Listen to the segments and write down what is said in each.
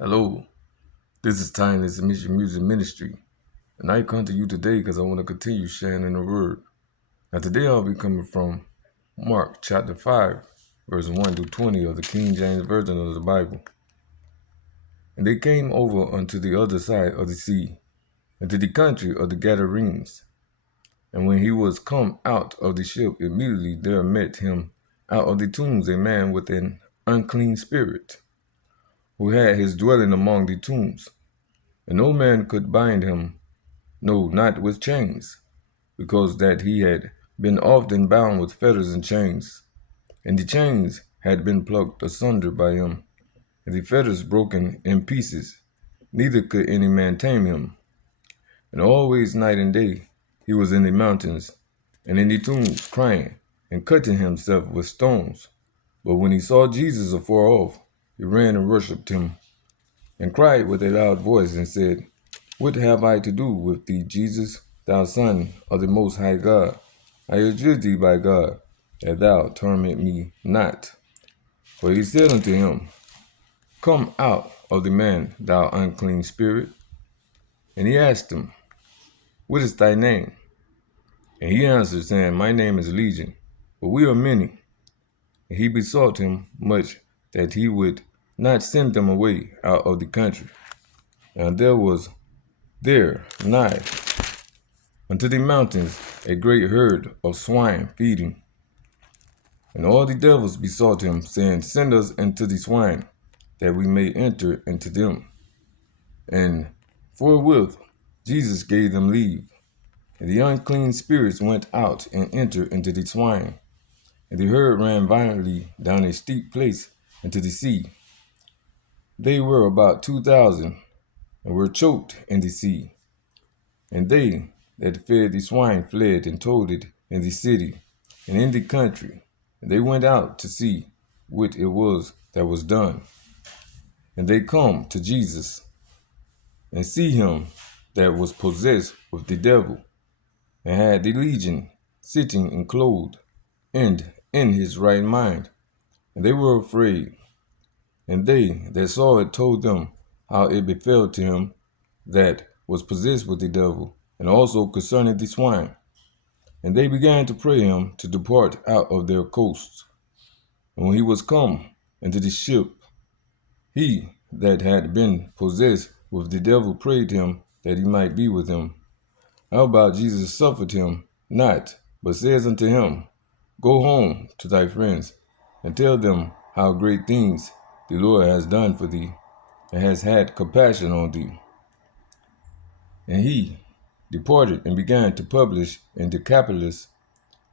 Hello, this is Timeless Mission Music Ministry, and I come to you today because I want to continue sharing in the Word. Now, today I'll be coming from Mark chapter 5, verse 1 through 20 of the King James Version of the Bible. And they came over unto the other side of the sea, into the country of the Gadarenes. And when he was come out of the ship, immediately there met him out of the tombs a man with an unclean spirit, who had his dwelling among the tombs. And no man could bind him, no, not with chains, because that he had been often bound with fetters and chains. And the chains had been plucked asunder by him, and the fetters broken in pieces. Neither could any man tame him. And always night and day he was in the mountains, and in the tombs, crying, and cutting himself with stones. But when he saw Jesus afar off, he ran and worshipped him, and cried with a loud voice, and said, What have I to do with thee, Jesus, thou Son of the Most High God? I adjure thee by God, that thou torment me not. For he said unto him, Come out of the man, thou unclean spirit. And he asked him, What is thy name? And he answered, saying, My name is Legion, for we are many. And he besought him much that he would not send them away out of the country. And there was there nigh unto the mountains a great herd of swine feeding. And all the devils besought him, saying, Send us into the swine, that we may enter into them. And forthwith Jesus gave them leave. And the unclean spirits went out and entered into the swine. And the herd ran violently down a steep place into the sea. They were about 2,000, and were choked in the sea. And they that fed the swine fled and told it in the city and in the country. And they went out to see what it was that was done. And they come to Jesus, and see him that was possessed with the devil, and had the legion, sitting and clothed, and in his right mind. And they were afraid. And they that saw it told them how it befell to him that was possessed with the devil, and also concerning the swine. And they began to pray him to depart out of their coasts. And when he was come into the ship, he that had been possessed with the devil prayed him that he might be with him. Howbeit Jesus suffered him not, but says unto him, Go home to thy friends, and tell them how great things the Lord has done for thee, and has had compassion on thee. And he departed and began to publish in Decapolis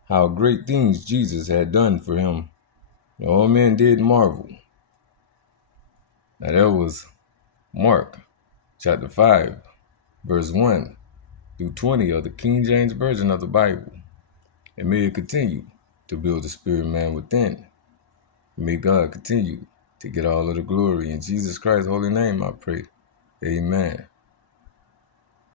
how great things Jesus had done for him. And all men did marvel. Now that was Mark chapter 5, verse 1 through 20 of the King James Version of the Bible. And may it continue to build the spirit man within. And may God continue to get all of the glory. In Jesus Christ's holy name I pray. Amen.